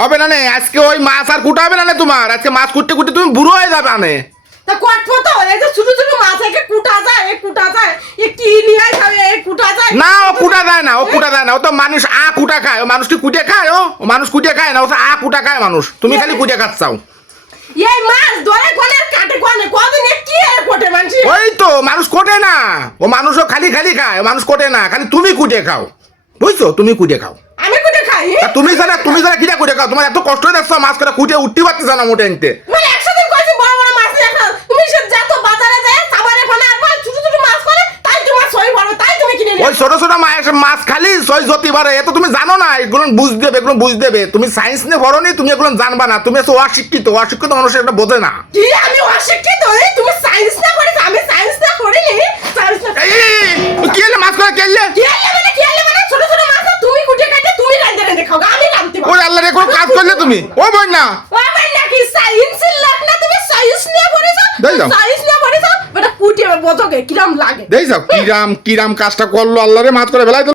হবে না নে, আজকে ওই মাছ আর কুটা হবে না নে তোমার, আজকে মাছ কুটতে কুটতে তুমি বুড়ো হয়ে যাবে আনে। তা কাটবো তো, এই যে ছোট ছোট মাছ একে কুটা যায়, এ কুটা যায়, এ কি নিয়ে যাবে, এ কুটা যায় না ও কুটা যায় না, ও কুটা যায় না, ও তো মানুষ আ কুটা খায়, ও মানুষ কি কুটে খায়? ও মানুষ কুটে খায় না, ও তো আ কুটা খায় মানুষ, তুমি খালি কুটে খাচ্ছাও। এই মাছ ধরে কোনে কাটে কোনে কদিন কি আর কোটে মানছি। ওই তো মানুষ কোটে না, ও মানুষও খালি খালি খায়, ও মানুষ কোটে না, খালি তুমি কুটে খাও, বুঝছো? তুমি কুটে খাও। আমি কোটে খাই? তা তুমি জানা কিটা কুটে খাও? তোমার এত কষ্ট হয়ে যাচ্ছে মাছ করে কুটে উঠতে পারতেছ না মোটে আনতে। মানে একসাথে কইছি বড় বড় মাছ নিয়ে খাও, তুমি সে যা তো বাজারে যায় সাবারে ফোনা আর ছোট ছোট মাছ করে তাই তোমার সই বড়, তাই তুমি কিনে নিও। ওই ছোট ছোট মাছ খালি সই জতি বারে, এত তুমি জানো না, এগুলো বুঝ দেবে, তুমি সায়েন্স নিয়ে পড়ো নি, তুমি এগুলো জানবা না, তুমি হচ্ছে অশিক্ষিত মানুষ এটা বোঝে না। কি আমি অশিক্ষিত? তুমি সায়েন্স না পড়িস, আমি সায়েন্স না পড়িনি, সায়েন্স না। কি হলে মাছ করে কেলে? কি আলে মানে ছোট ছোট মাছ তুমি কুটে কাটে তুমি রাঁধতে খাও, আমি রাঁধতে পারবো। ওই আল্লাহ রে কোনো কাজ করলে তুমি, ও বোন না বাবা নাকি সায়েন্সের লোক না, তুমি সায়েন্স নিয়ে পড়েছো, দেই যাও। সায়েন্স নিয়ে পড়েছো, বেটা কুটে বোঝোগে কিরম লাগে। দেই যাও, কিরাম কাজটা করলো আল্লাহ রে, মাছ করে বেলায়